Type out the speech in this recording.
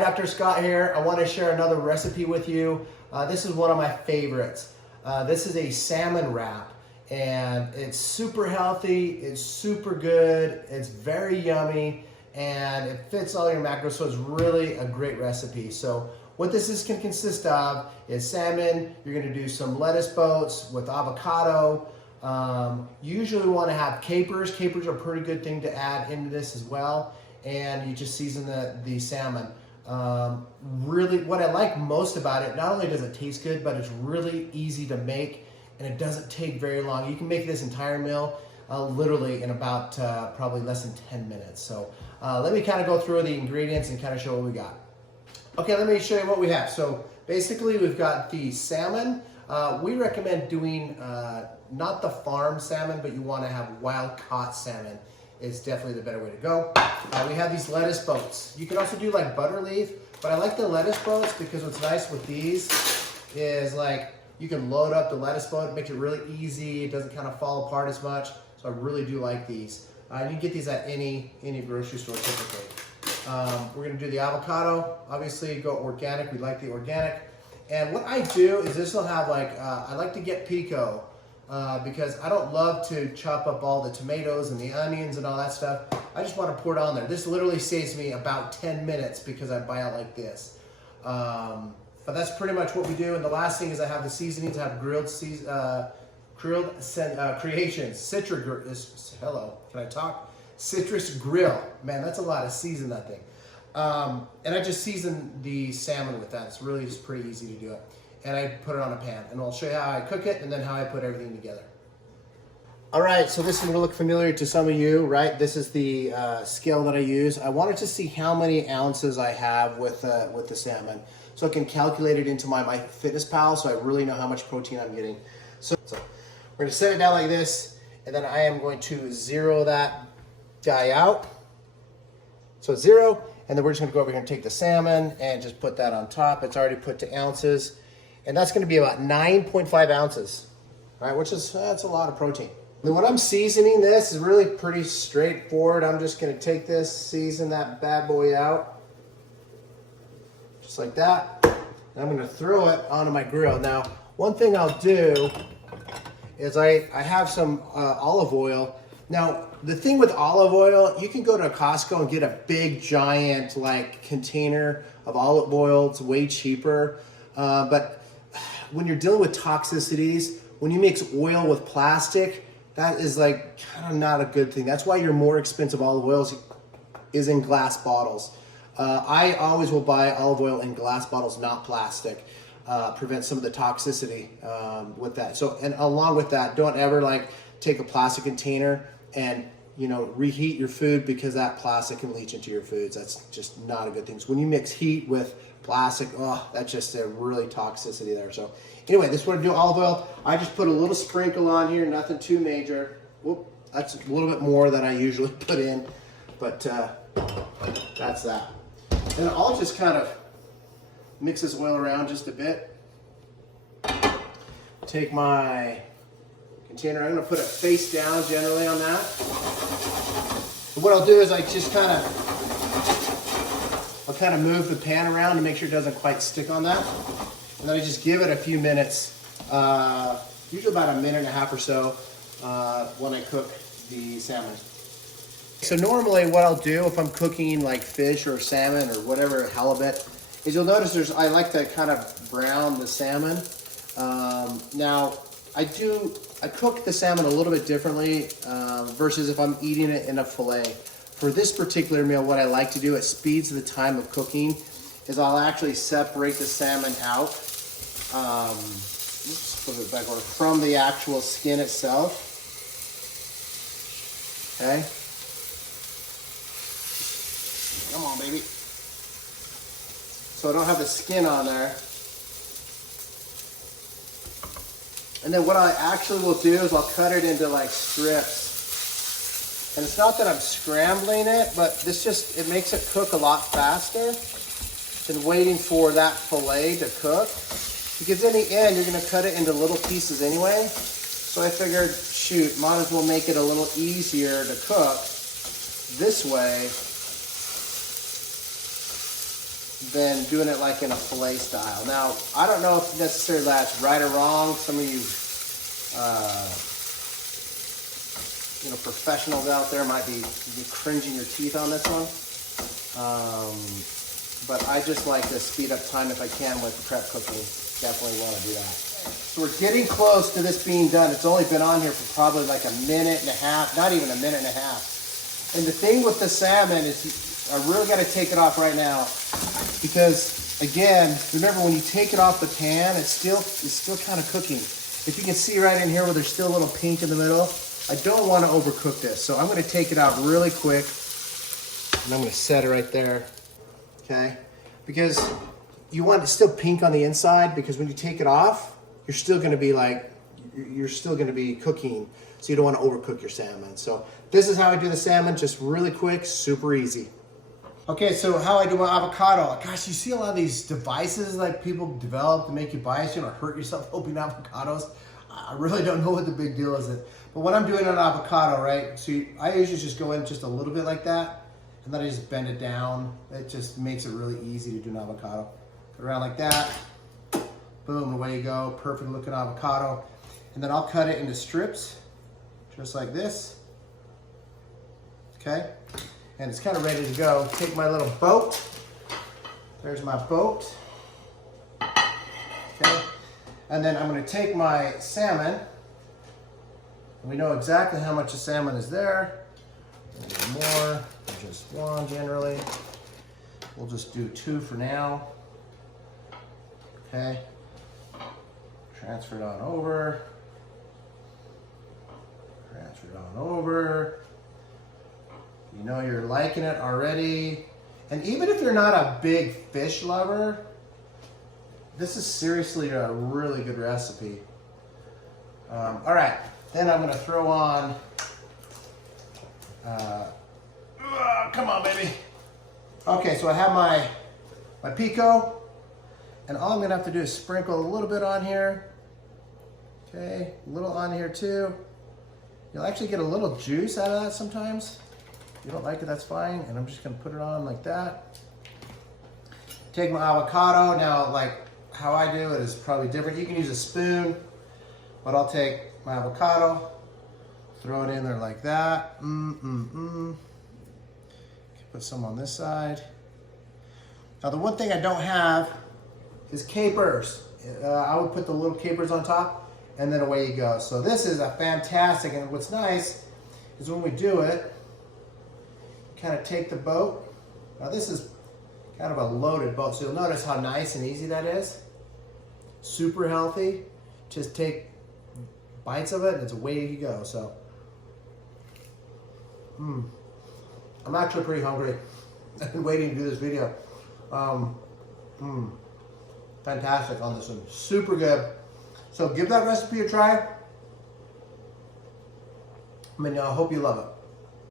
Dr. Scott here. I want to share another recipe with you. This is one of my favorites. This is a salmon wrap, and it's super healthy, it's super good, it's very yummy, and it fits all your macros, so it's really a great recipe. So what this can consist of is salmon. You're going to do some lettuce boats with avocado. You usually want to have capers. Capers are a pretty good thing to add into this as well, and you just season the salmon. Really, what I like most about it, not only does it taste good, but it's really easy to make, and it doesn't take very long. You can make this entire meal literally in about probably less than 10 minutes. So let me kind of go through the ingredients and kind of show what we got. Okay, let me show you what we have. So basically we've got the salmon. We recommend doing not the farm salmon, but you want to have wild caught salmon. Is definitely the better way to go. We have these lettuce boats. You can also do like butter leaf, but I like the lettuce boats because what's nice with these is like you can load up the lettuce boat. It makes it really easy. It doesn't kind of fall apart as much. So I really do like these. You can get these at any grocery store typically. We're gonna do the avocado. Obviously go organic, we like the organic. And what I do is this will have like, I like to get pico. Because I don't love to chop up all the tomatoes and the onions and all that stuff. I just want to pour it on there. This literally saves me about 10 minutes because I buy it like this. But that's pretty much what we do. And the last thing is I have the seasonings. I have grilled creations. Hello, can I talk? Citrus grill. Man, that's a lot of season, that thing. And I just season the salmon with that. It's really just pretty easy to do it. And I put it on a pan, and I'll show you how I cook it and then how I put everything together. All right, so this is gonna look familiar to some of you, right? This is the scale that I use. I wanted to see how many ounces I have with the salmon, so I can calculate it into my MyFitnessPal, so I really know how much protein I'm getting. So we're gonna set it down like this, and then I am going to zero that guy out. So 0, and then we're just gonna go over here and take the salmon and just put that on top. It's already put to ounces. And that's going to be about 9.5 ounces, right? Which is, that's a lot of protein. Then when I'm seasoning this, is really pretty straightforward. I'm just going to take this, season that bad boy out, just like that. And I'm going to throw it onto my grill. Now, one thing I'll do is I have some olive oil. Now, the thing with olive oil, you can go to Costco and get a big, giant, like, container of olive oil. It's way cheaper, but when you're dealing with toxicities, when you mix oil with plastic, that is like kind of not a good thing. That's why your more expensive olive oils is in glass bottles. I always will buy olive oil in glass bottles, not plastic. Prevent some of the toxicity with that. So, and along with that, don't ever like take a plastic container and reheat your food, because that plastic can leach into your foods. That's just not a good thing. So when you mix heat with plastic, that's just a really toxicity there. So anyway, this is what I do, olive oil. I just put a little sprinkle on here, nothing too major. Whoop, that's a little bit more than I usually put in, but that's that. And I'll just kind of mix this oil around just a bit. Take my container, I'm gonna put it face down generally on that. And what I'll do is I just I'll kind of move the pan around to make sure it doesn't quite stick on that. And then I just give it a few minutes, usually about a minute and a half or so when I cook the salmon. So normally what I'll do if I'm cooking like fish or salmon or whatever, halibut, is you'll notice I like to kind of brown the salmon. Now I cook the salmon a little bit differently versus if I'm eating it in a fillet. For this particular meal, what I like to do, it speeds the time of cooking, is I'll actually separate the salmon out, put it back over, from the actual skin itself. Okay. Come on, baby. So I don't have the skin on there. And then what I actually will do is I'll cut it into like strips. And it's not that I'm scrambling it, but it makes it cook a lot faster than waiting for that fillet to cook. Because in the end, you're gonna cut it into little pieces anyway. So I figured, shoot, might as well make it a little easier to cook this way than doing it like in a fillet style. Now, I don't know if necessarily that's right or wrong. Some of you, professionals out there might be cringing your teeth on this one. But I just like to speed up time if I can with prep cooking. Definitely want to do that. So we're getting close to this being done. It's only been on here for probably like a minute and a half, not even a minute and a half. And the thing with the salmon is I really got to take it off right now because, again, remember when you take it off the pan, it's still kind of cooking. If you can see right in here where there's still a little pink in the middle, I don't want to overcook this. So I'm going to take it out really quick and I'm going to set it right there, okay? Because you want it still pink on the inside because when you take it off, you're still going to be cooking, so you don't want to overcook your salmon. So this is how I do the salmon, just really quick, super easy. Okay, so how I do my avocado. Gosh, you see a lot of these devices like people develop to make you buy it, hurt yourself opening avocados. I really don't know what the big deal is. But when I'm doing an avocado, right, so I usually just go in just a little bit like that, and then I just bend it down. It just makes it really easy to do an avocado. Put it around like that. Boom, away you go. Perfect looking avocado. And then I'll cut it into strips, just like this. Okay? And it's kind of ready to go. Take my little boat. There's my boat. Okay? And then I'm going to take my salmon. We know exactly how much the salmon is there. A little more, just one generally. We'll just do 2 for now. Okay? Transfer it on over. Transfer it on over. You know you're liking it already. And even if you're not a big fish lover, this is seriously a really good recipe. All right, then I'm gonna throw on, come on baby. Okay, so I have my pico, and all I'm gonna have to do is sprinkle a little bit on here. Okay, a little on here too. You'll actually get a little juice out of that sometimes. If you don't like it, that's fine. And I'm just gonna put it on like that. Take my avocado. Now, like how I do it is probably different. You can use a spoon, but I'll take my avocado, throw it in there like that. Put some on this side. Now, the one thing I don't have is capers. I would put the little capers on top, and then away you go. So this is a fantastic, and what's nice is when we do it, kind of take the boat. Now this is kind of a loaded boat, so you'll notice how nice and easy that is. Super healthy. Just take bites of it and it's away you go. So, I'm actually pretty hungry. I've been waiting to do this video. Fantastic on this one. Super good. So give that recipe a try. I hope you love it.